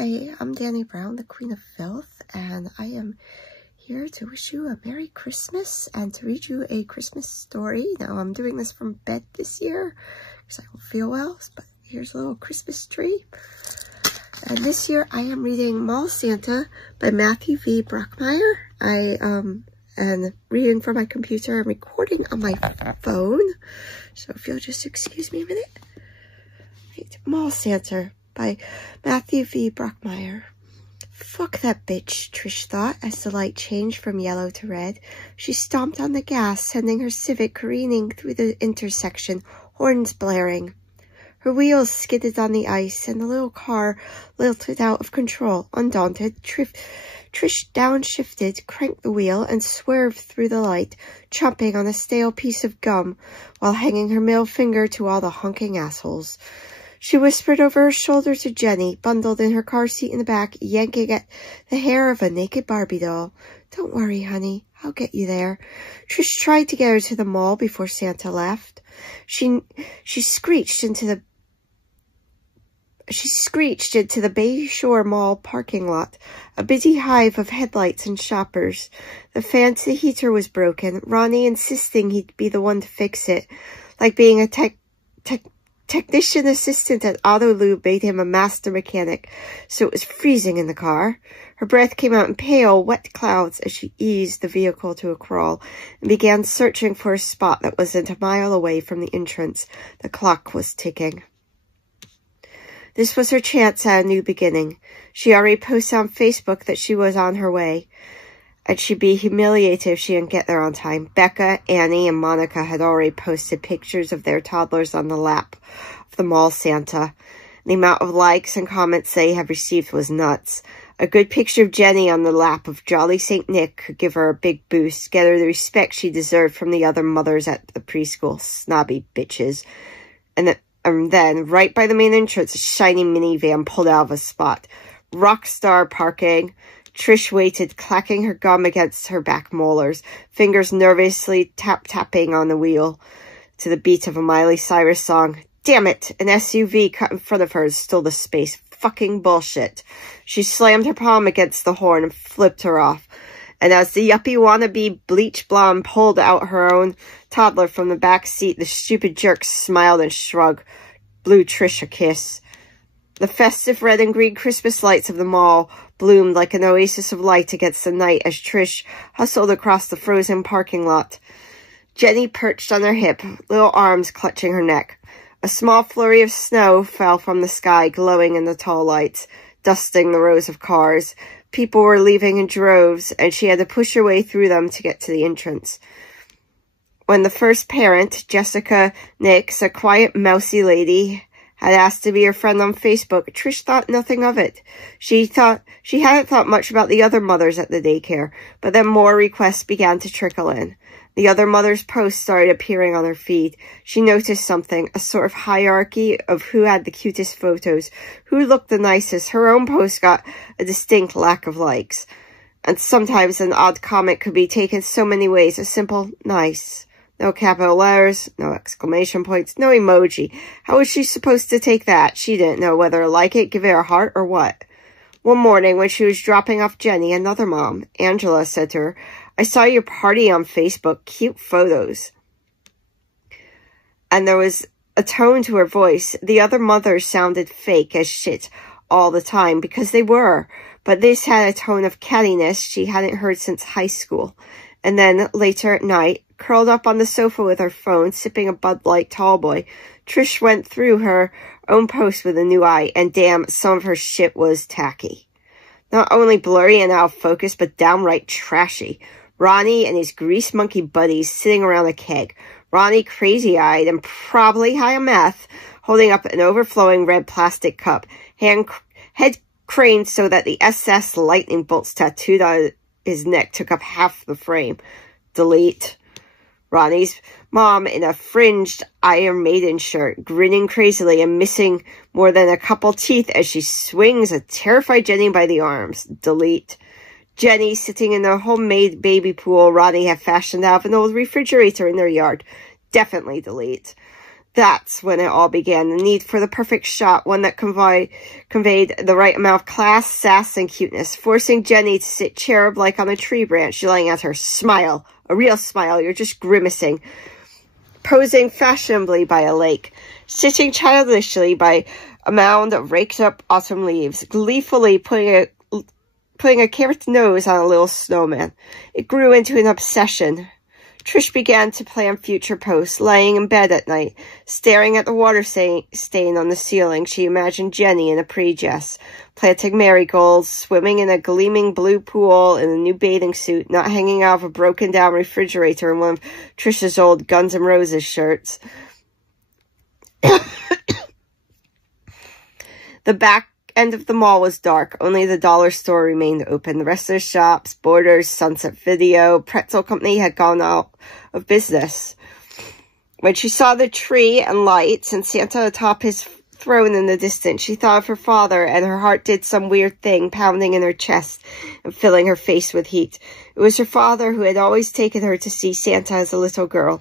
Hi, I'm Danny Brown, the Queen of Filth, and I am here to wish you a Merry Christmas and to read you a Christmas story. Now, I'm doing this from bed this year because I don't feel well, but here's a little Christmas tree. And this year, I am reading Mall Santa by Matthew V. Brockmeyer. I am reading from my computer. I'm recording on my phone, so if you'll just excuse me a minute. Right, Mall Santa by Matthew V. Brockmeyer. Fuck that bitch, Trish thought, as the light changed from yellow to red. She stomped on the gas, sending her Civic careening through the intersection, horns blaring. Her wheels skidded on the ice, and the little car lilted out of control. Undaunted, Trish downshifted, cranked the wheel, and swerved through the light, chomping on a stale piece of gum, while hanging her middle finger to all the honking assholes. She whispered over her shoulder to Jenny, bundled in her car seat in the back, yanking at the hair of a naked Barbie doll. "Don't worry, honey. I'll get you there." Trish tried to get her to the mall before Santa left. She screeched into the Bayshore Mall parking lot, a busy hive of headlights and shoppers. The fan to the heater was broken, Ronnie insisting he'd be the one to fix it, like being a technician assistant at Auto Lube made him a master mechanic, so it was freezing in the car. Her breath came out in pale, wet clouds as she eased the vehicle to a crawl and began searching for a spot that wasn't a mile away from the entrance. The clock was ticking. This was her chance at a new beginning. She already posted on Facebook that she was on her way, and she'd be humiliated if she didn't get there on time. Becca, Annie, and Monica had already posted pictures of their toddlers on the lap of the Mall Santa. The amount of likes and comments they had received was nuts. A good picture of Jenny on the lap of Jolly St. Nick could give her a big boost, get her the respect she deserved from the other mothers at the preschool. Snobby bitches. And then, right by the main entrance, a shiny minivan pulled out of a spot. Rockstar parking. Trish waited, clacking her gum against her back molars, fingers nervously tap-tapping on the wheel to the beat of a Miley Cyrus song. Damn it! An SUV cut in front of her stole the space. Fucking bullshit. She slammed her palm against the horn and flipped her off. And as the yuppie wannabe bleach blonde pulled out her own toddler from the back seat, the stupid jerk smiled and shrugged, blew Trish a kiss. The festive red and green Christmas lights of the mall bloomed like an oasis of light against the night as Trish hustled across the frozen parking lot. Jenny perched on her hip, little arms clutching her neck. A small flurry of snow fell from the sky, glowing in the tall lights, dusting the rows of cars. People were leaving in droves, and she had to push her way through them to get to the entrance. When the first parent, Jessica Nix, a quiet, mousy lady, had asked to be her friend on Facebook, Trish thought nothing of it. She hadn't thought much about the other mothers at the daycare, but then more requests began to trickle in. The other mothers' posts started appearing on her feed. She noticed something, a sort of hierarchy of who had the cutest photos, who looked the nicest. Her own post got a distinct lack of likes. And sometimes an odd comment could be taken so many ways. A simple, nice. No capital letters, no exclamation points, no emoji. How was she supposed to take that? She didn't know whether to like it, give it a heart, or what. One morning, when she was dropping off Jenny, another mom, Angela, said to her, "I saw your party on Facebook. Cute photos." And there was a tone to her voice. The other mothers sounded fake as shit all the time, because they were. But this had a tone of cattiness she hadn't heard since high school. And then, later at night, curled up on the sofa with her phone, sipping a Bud Light Tallboy, Trish went through her own post with a new eye, and damn, some of her shit was tacky. Not only blurry and out of focus, but downright trashy. Ronnie and his grease monkey buddies sitting around a keg. Ronnie crazy-eyed and probably high on meth, holding up an overflowing red plastic cup, head craned so that the SS lightning bolts tattooed on his neck took up half the frame. Delete. Ronnie's mom in a fringed Iron Maiden shirt, grinning crazily and missing more than a couple teeth as she swings a terrified Jenny by the arms. Delete. Jenny sitting in a homemade baby pool Ronnie had fashioned out of an old refrigerator in their yard. Definitely delete. That's when it all began, the need for the perfect shot, one that conveyed the right amount of class, sass, and cuteness, forcing Jenny to sit cherub-like on a tree branch, yelling at her, "Smile, a real smile, you're just grimacing," posing fashionably by a lake, sitting childishly by a mound of raked-up autumn leaves, gleefully putting a carrot nose on a little snowman. It grew into an obsession. Trish began to plan future posts, laying in bed at night, staring at the water stain on the ceiling. She imagined Jenny in a pre-dress, planting marigolds, swimming in a gleaming blue pool in a new bathing suit, not hanging out of a broken-down refrigerator in one of Trish's old Guns N' Roses shirts. The back end of the mall was dark. Only the dollar store remained open. The rest of the shops, Borders, Sunset Video, Pretzel Company had gone out of business. When she saw the tree and lights and Santa atop his throne in the distance, she thought of her father, and her heart did some weird thing, pounding in her chest and filling her face with heat. It was her father who had always taken her to see Santa as a little girl.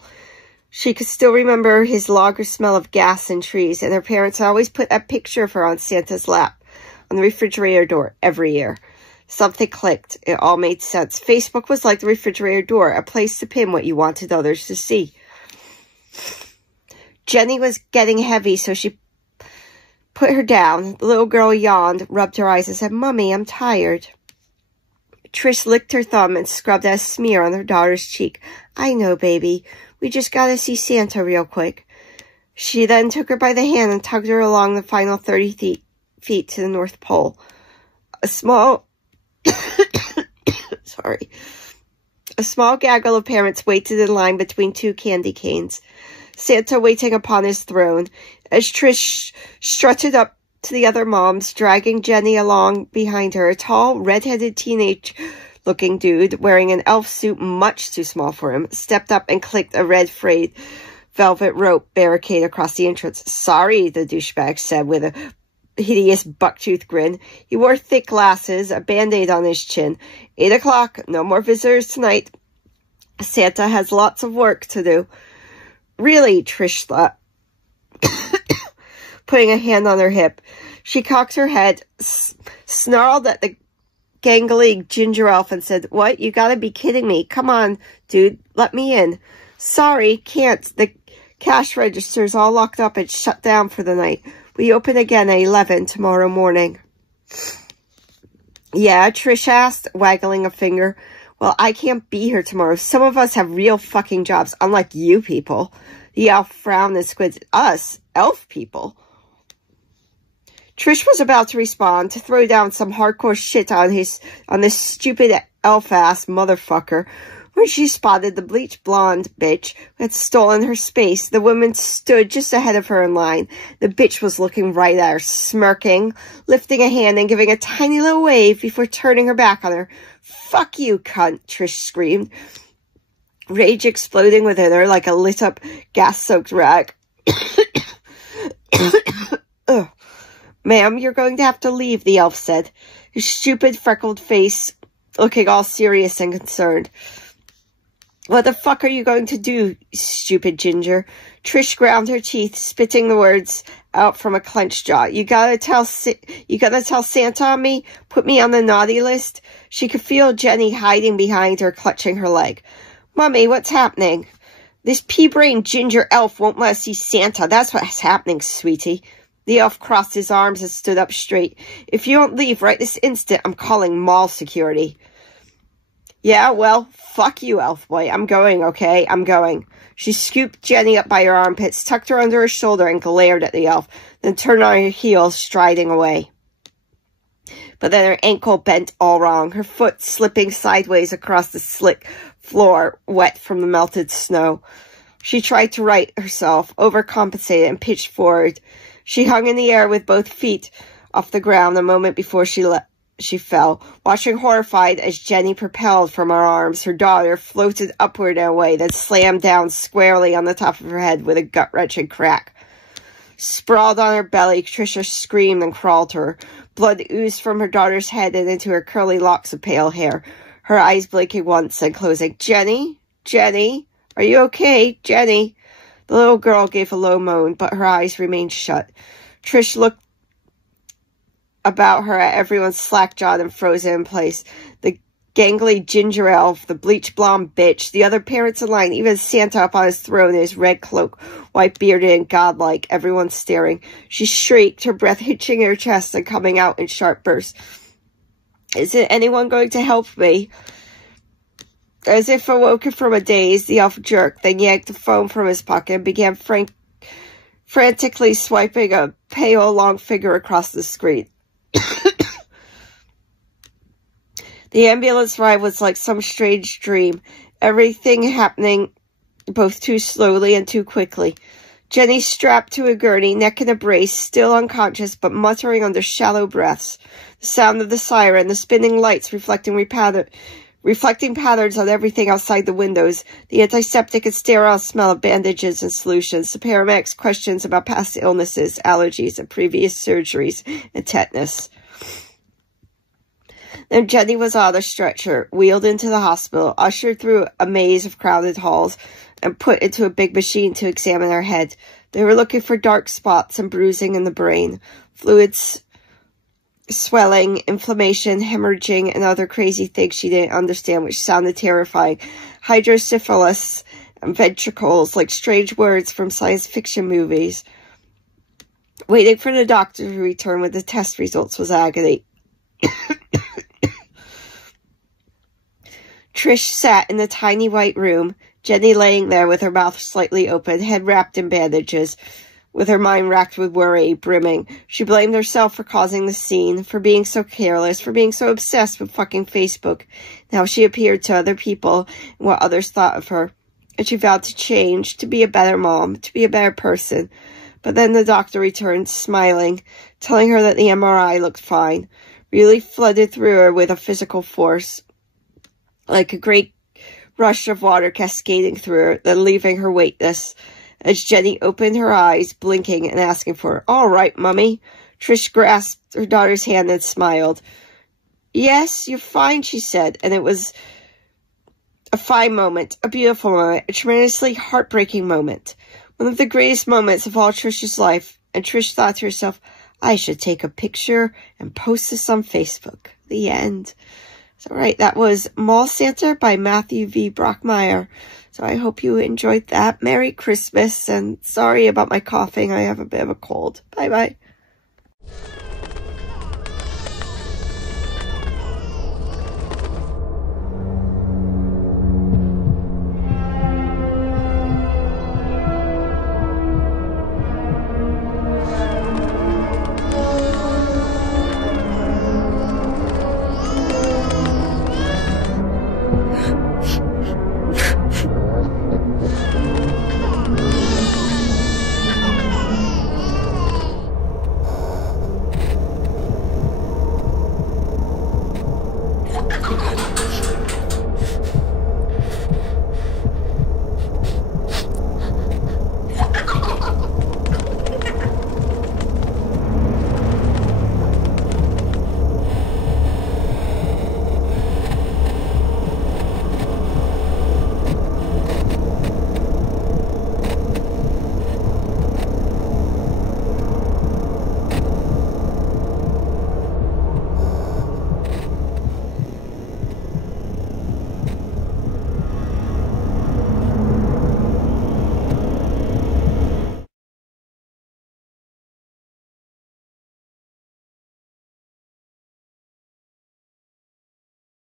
She could still remember his lager smell of gas and trees, and her parents had always put that picture of her on Santa's lap, on the refrigerator door, every year. Something clicked. It all made sense. Facebook was like the refrigerator door, a place to pin what you wanted others to see. Jenny was getting heavy, so she put her down. The little girl yawned, rubbed her eyes, and said, "Mummy, I'm tired." Trish licked her thumb and scrubbed a smear on her daughter's cheek. "I know, baby. We just gotta see Santa real quick." She then took her by the hand and tugged her along the final 30 feet to the North Pole. A small gaggle of parents waited in line between two candy canes, Santa waiting upon his throne. As Trish strutted up to the other moms, dragging Jenny along behind her, a tall, red-headed teenage-looking dude wearing an elf suit much too small for him stepped up and clicked a red frayed velvet rope barricade across the entrance. "Sorry," the douchebag said with a hideous bucktooth grin. He wore thick glasses, a band-aid on his chin. 8 o'clock, no more visitors tonight. Santa has lots of work to do. Really, Trish thought, putting a hand on her hip. She cocked her head, snarled at the gangly ginger elf and said, "What? You gotta be kidding me. Come on, dude, let me in." "Sorry, can't. The cash register's all locked up and shut down for the night. We open again at 11 tomorrow morning." "Yeah?" Trish asked, waggling a finger. "Well, I can't be here tomorrow. Some of us have real fucking jobs, unlike you people." The elf frowned and squinted. "Us? Elf people?" Trish was about to respond, to throw down some hardcore shit on this stupid elf-ass motherfucker, when she spotted the bleach blonde bitch who had stolen her space. The woman stood just ahead of her in line. The bitch was looking right at her, smirking, lifting a hand and giving a tiny little wave before turning her back on her. "Fuck you, cunt," Trish screamed, rage exploding within her like a lit-up, gas-soaked rag. "Ugh. Ma'am, you're going to have to leave," the elf said, his stupid, freckled face looking all serious and concerned. "What the fuck are you going to do, stupid ginger?" Trish ground her teeth, spitting the words out from a clenched jaw. You gotta tell Santa on me? Put me on the naughty list?" She could feel Jenny hiding behind her, clutching her leg. "Mummy, what's happening?" "This pea-brained ginger elf won't let us see Santa. That's what's happening, sweetie." The elf crossed his arms and stood up straight. "If you don't leave right this instant, I'm calling mall security." "Yeah, well, fuck you, elf boy. I'm going, okay? I'm going." She scooped Jenny up by her armpits, tucked her under her shoulder, and glared at the elf, then turned on her heels, striding away. But then her ankle bent all wrong, her foot slipping sideways across the slick floor, wet from the melted snow. She tried to right herself, overcompensated, and pitched forward. She hung in the air with both feet off the ground a moment before she fell, watching horrified as Jenny propelled from her arms. Her daughter floated upward and away, then slammed down squarely on the top of her head with a gut-wrenching crack. Sprawled on her belly, Tricia screamed and crawled to her. Blood oozed from her daughter's head and into her curly locks of pale hair, her eyes blinking once and closing. "Jenny? Jenny? Are you okay? Jenny?" The little girl gave a low moan, but her eyes remained shut. Trish looked about her at everyone slack-jawed and frozen in place. The gangly ginger elf, the bleach blonde bitch, the other parents in line, even Santa up on his throne in his red cloak, white-bearded and godlike, everyone staring. She shrieked, her breath hitching in her chest and coming out in sharp bursts. Isn't anyone going to help me? As if awoken from a daze, the elf jerked, then yanked the phone from his pocket and began frantically swiping a pale, long finger across the screen. The ambulance ride was like some strange dream, everything happening both too slowly and too quickly. Jenny strapped to a gurney, neck in a brace, still unconscious but muttering under shallow breaths. The sound of the siren, the spinning lights reflecting patterns on everything outside the windows, the antiseptic and sterile smell of bandages and solutions, the paramedics' questions about past illnesses, allergies, and previous surgeries, and tetanus. Then Jenny was on a stretcher, wheeled into the hospital, ushered through a maze of crowded halls, and put into a big machine to examine her head. They were looking for dark spots and bruising in the brain, fluids, swelling, inflammation, hemorrhaging, and other crazy things she didn't understand, which sounded terrifying. Hydrocephalus and ventricles, like strange words from science fiction movies. Waiting for the doctor to return with the test results was agony. Trish sat in the tiny white room, Jenny laying there with her mouth slightly open, head wrapped in bandages, with her mind racked with worry, brimming. She blamed herself for causing the scene, for being so careless, for being so obsessed with fucking Facebook, and how she appeared to other people and what others thought of her. And she vowed to change, to be a better mom, to be a better person. But then the doctor returned, smiling, telling her that the MRI looked fine, really flooded through her with a physical force, like a great rush of water cascading through her, then leaving her weightless. As Jenny opened her eyes, blinking and asking for her, "All right, Mummy." Trish grasped her daughter's hand and smiled. "Yes, you're fine," she said, and it was a fine moment, a beautiful moment, a tremendously heartbreaking moment. One of the greatest moments of all Trish's life, and Trish thought to herself, I should take a picture and post this on Facebook. The end. So, right, that was Mall Santa by Matthew V. Brockmeyer. So I hope you enjoyed that. Merry Christmas, and sorry about my coughing. I have a bit of a cold. Bye-bye.